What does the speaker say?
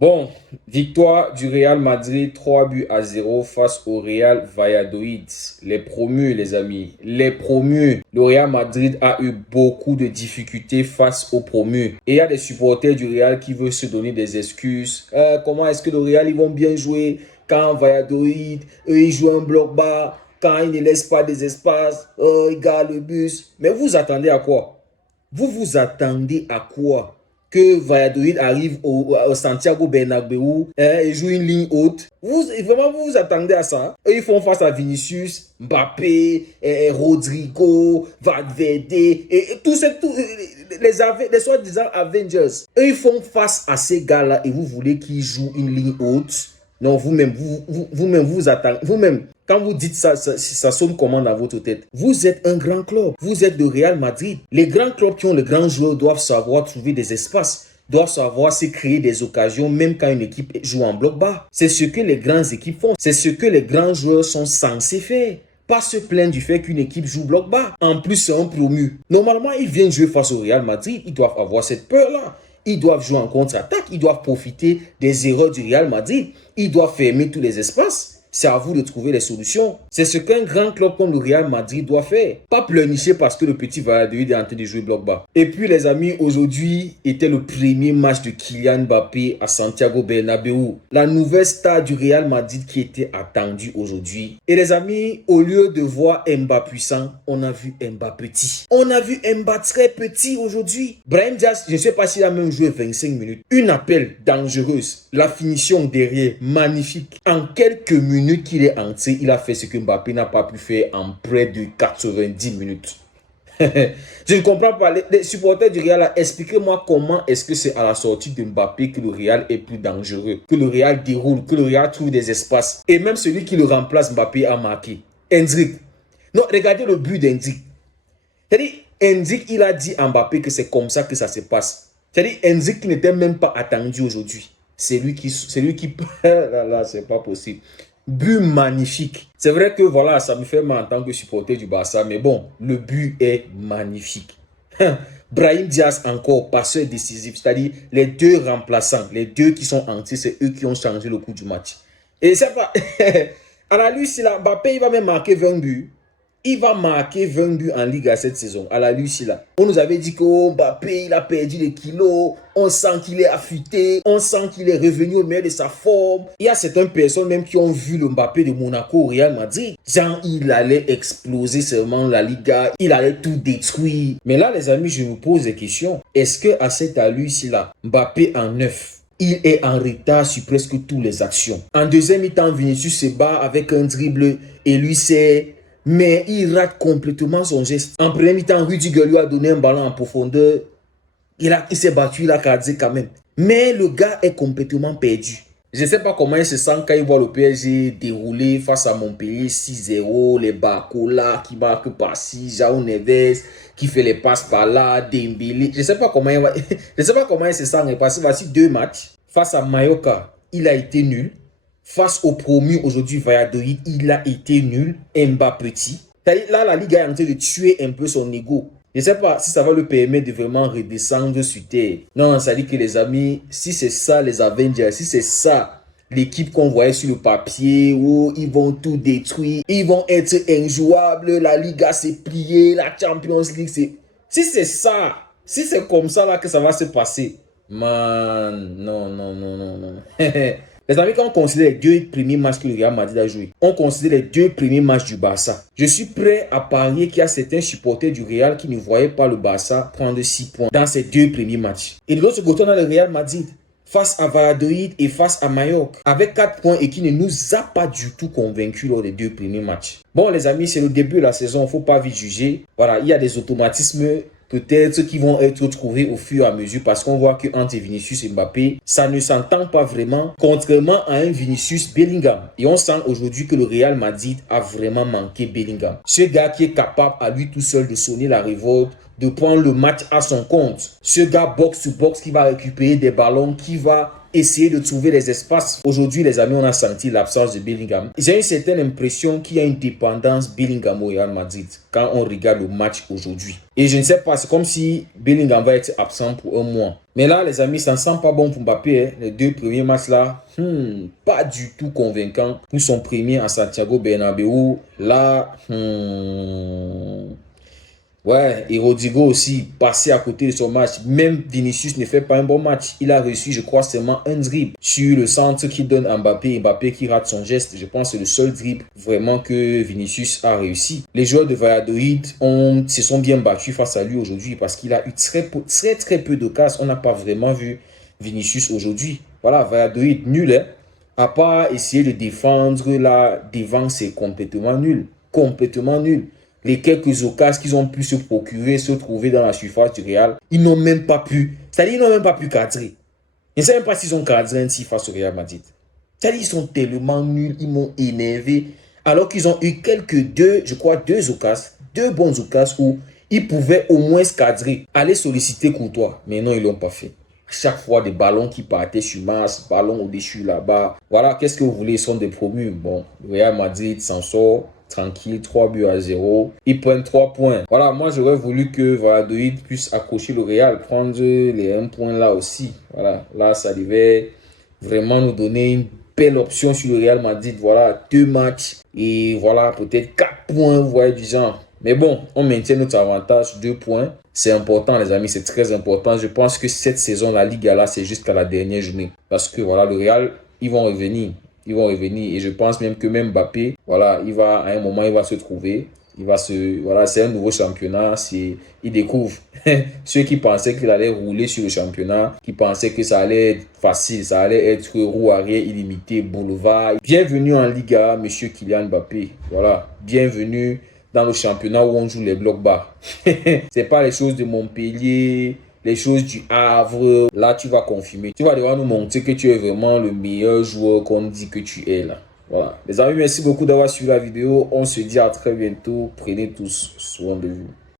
Bon, victoire du Real Madrid 3 buts à 0 face au Real Valladolid. Les promus, les amis, les promus. Le Real Madrid a eu beaucoup de difficultés face aux promus. Et il y a des supporters du Real qui veulent se donner des excuses. Comment est-ce que le Real, ils vont bien jouer quand Valladolid, eux, ils jouent un bloc bas, quand ils ne laissent pas des espaces, ils gardent le bus. Mais vous attendez à quoi? Vous attendez à quoi? Que Valladolid arrive au Santiago Bernabéu et joue une ligne haute. Vraiment, vous vous attendez à ça? Eux, ils font face à Vinicius, Mbappé, Rodrigo, Valverde, et tous les soi-disant Avengers. Eux, ils font face à ces gars-là et vous voulez qu'ils jouent une ligne haute? Non, vous-même, vous attendez. Vous-même, quand vous dites ça, ça sonne comment dans votre tête? Vous êtes un grand club. Vous êtes le Real Madrid. Les grands clubs qui ont les grands joueurs doivent savoir trouver des espaces, doivent savoir se créer des occasions, même quand une équipe joue en bloc bas. C'est ce que les grandes équipes font. C'est ce que les grands joueurs sont censés faire. Pas se plaindre du fait qu'une équipe joue bloc bas. En plus, c'est un promu. Normalement, ils viennent jouer face au Real Madrid. Ils doivent avoir cette peur-là. Ils doivent jouer en contre-attaque. Ils doivent profiter des erreurs du Real Madrid. Ils doivent fermer tous les espaces. C'est à vous de trouver les solutions. C'est ce qu'un grand club comme le Real Madrid doit faire. Pas pleurnicher parce que le petit Valladolid est en train de jouer bloc bas. Et puis les amis, aujourd'hui était le premier match de Kylian Mbappé à Santiago Bernabéu. La nouvelle star du Real Madrid qui était attendue aujourd'hui. Et les amis, au lieu de voir Mbappé puissant, on a vu Mbappé petit. On a vu Mbappé très petit aujourd'hui. Brahim Diaz, je ne sais pas s'il a même joué 25 minutes. Une appel dangereuse. La finition derrière, magnifique. En quelques minutes qu'il est entré, il a fait ce que Mbappé n'a pas pu faire en près de 90 minutes. Je ne comprends pas. Les supporters du Real, expliquez-moi comment est-ce que c'est à la sortie de Mbappé que le Real est plus dangereux, que le Real déroule, que le Real trouve des espaces. Et même celui qui le remplace, Mbappé a marqué. Endrick. Non, regardez le but d'Endrick. C'est-à-dire, Endrick, il a dit à Mbappé que c'est comme ça que ça se passe. C'est-à-dire, Endrick qui n'était même pas attendu aujourd'hui. C'est lui qui... là, c'est pas possible. But magnifique. C'est vrai que voilà, ça me fait mal en tant que supporter du Barça, mais bon, le but est magnifique. Brahim Diaz encore, passeur décisif, c'est-à-dire les deux remplaçants, les deux qui sont entrés, c'est eux qui ont changé le cours du match. Et c'est pas... à la Lucila, Mbappé, il va même marquer 20 buts. Il va marquer 20 buts en Ligue à cette saison, à la Lucila. On nous avait dit que Mbappé, il a perdu des kilos. On sent qu'il est affûté. On sent qu'il est revenu au meilleur de sa forme. Il y a certaines personnes même qui ont vu le Mbappé de Monaco au Real Madrid. Genre, il allait exploser seulement la Liga. Il allait tout détruire. Mais là, les amis, je me pose des questions. Est-ce qu'à cette Lucila, Mbappé en neuf, il est en retard sur presque toutes les actions? En deuxième mi-temps, Vinicius se bat avec un dribble et lui c'est... Mais il rate complètement son geste. En premier mi-temps, Rudiger lui a donné un ballon en profondeur. Il s'est battu, il a cadré quand même. Mais le gars est complètement perdu. Je ne sais pas comment il se sent quand il voit le PSG dérouler face à Montpellier 6-0. Les Barcola qui marquent par-ci, João Neves qui fait les passes par là, Dembélé. Je ne sais pas comment il va... Je sais pas comment il se sent. Parce que voici deux matchs. Face à Mallorca, il a été nul. Face au promu aujourd'hui Valladolid, il a été nul, Mbappé petit. Là, la Ligue est en train de tuer un peu son ego. Je ne sais pas si ça va lui permettre de vraiment redescendre sur terre. Non, ça dit que les amis, si c'est ça les Avengers, si c'est ça l'équipe qu'on voyait sur le papier, où ils vont tout détruire, ils vont être injouables, la Liga s'est pliée, la Champions League c'est... Si c'est ça, si c'est comme ça là que ça va se passer, man, non. Les amis, quand on considère les deux premiers matchs que le Real Madrid a joué, on considère les deux premiers matchs du Barça. Je suis prêt à parier qu'il y a certains supporters du Real qui ne voyaient pas le Barça prendre 6 points dans ces deux premiers matchs. Et de l'autre côté, on a le Real Madrid face à Valladolid et face à Mallorca avec 4 points et qui ne nous a pas du tout convaincus lors des deux premiers matchs. Bon les amis, c'est le début de la saison, il ne faut pas vite juger. Voilà, il y a des automatismes peut-être qui vont être trouvés au fur et à mesure parce qu'on voit qu'entre Vinicius et Mbappé, ça ne s'entend pas vraiment, contrairement à un Vinicius Bellingham. Et on sent aujourd'hui que le Real Madrid a vraiment manqué Bellingham. Ce gars qui est capable à lui tout seul de sonner la révolte, de prendre le match à son compte. Ce gars box-to-box qui va récupérer des ballons, qui va essayer de trouver les espaces. Aujourd'hui, les amis, on a senti l'absence de Bellingham. J'ai une certaine impression qu'il y a une dépendance Bellingham au Real Madrid quand on regarde le match aujourd'hui. Et je ne sais pas, c'est comme si Bellingham va être absent pour un mois. Mais là, les amis, ça ne sent pas bon pour Mbappé. Hein. Les 2 premiers matchs là, pas du tout convaincant. Pour son premier à Santiago Bernabéu, là, ouais, et Rodrigo aussi, passé à côté de son match. Même Vinicius ne fait pas un bon match. Il a reçu, je crois, seulement un dribble sur le centre qu'il donne à Mbappé. Mbappé qui rate son geste. Je pense que c'est le seul dribble vraiment que Vinicius a réussi. Les joueurs de Valladolid se sont bien battus face à lui aujourd'hui parce qu'il a eu très peu d'occasions. On n'a pas vraiment vu Vinicius aujourd'hui. Voilà, Valladolid nul, hein. À part essayer de défendre là devant, c'est complètement nul. Complètement nul. Les quelques occasions qu'ils ont pu se procurer, se trouver dans la surface du Real, ils n'ont même pas pu. C'est-à-dire, ils n'ont même pas pu cadrer. Je ne sais même pas s'ils ont cadré ainsi face au Real Madrid. C'est-à-dire, ils sont tellement nuls, ils m'ont énervé. Alors qu'ils ont eu je crois, 2 occasions, 2 bonnes occasions où ils pouvaient au moins cadrer, aller solliciter Courtois. Mais non, ils ne l'ont pas fait. Chaque fois, des ballons qui partaient sur Mars, ballons au-dessus là-bas. Voilà, qu'est-ce que vous voulez, ils sont des promus. Bon, le Real Madrid s'en sort tranquille, 3-0. Ils prennent 3 points. Voilà, moi j'aurais voulu que Valladolid puisse accrocher le Real, prendre les 1 point là aussi. Voilà, là ça devait vraiment nous donner une belle option sur le Real Madrid. Voilà, 2 matchs et voilà, peut-être 4 points, vous voyez du genre. Mais bon, on maintient notre avantage, 2 points. C'est important les amis, c'est très important. Je pense que cette saison, la Liga là, c'est jusqu'à la dernière journée. Parce que voilà, le Real, ils vont revenir. Ils vont revenir et je pense même que même Mbappé, voilà, il va à un moment, il va se trouver. Voilà, c'est un nouveau championnat. Il découvre. Ceux qui pensaient qu'il allait rouler sur le championnat, qui pensaient que ça allait être facile, ça allait être roue arrière illimité, boulevard. Bienvenue en Liga, monsieur Kylian Mbappé. Voilà, bienvenue dans le championnat où on joue les blocs bas. C'est pas les choses de Montpellier, les choses du Havre. Là, tu vas confirmer. Tu vas devoir nous montrer que tu es vraiment le meilleur joueur qu'on dit que tu es là. Voilà. Les amis, merci beaucoup d'avoir suivi la vidéo. On se dit à très bientôt. Prenez tous soin de vous.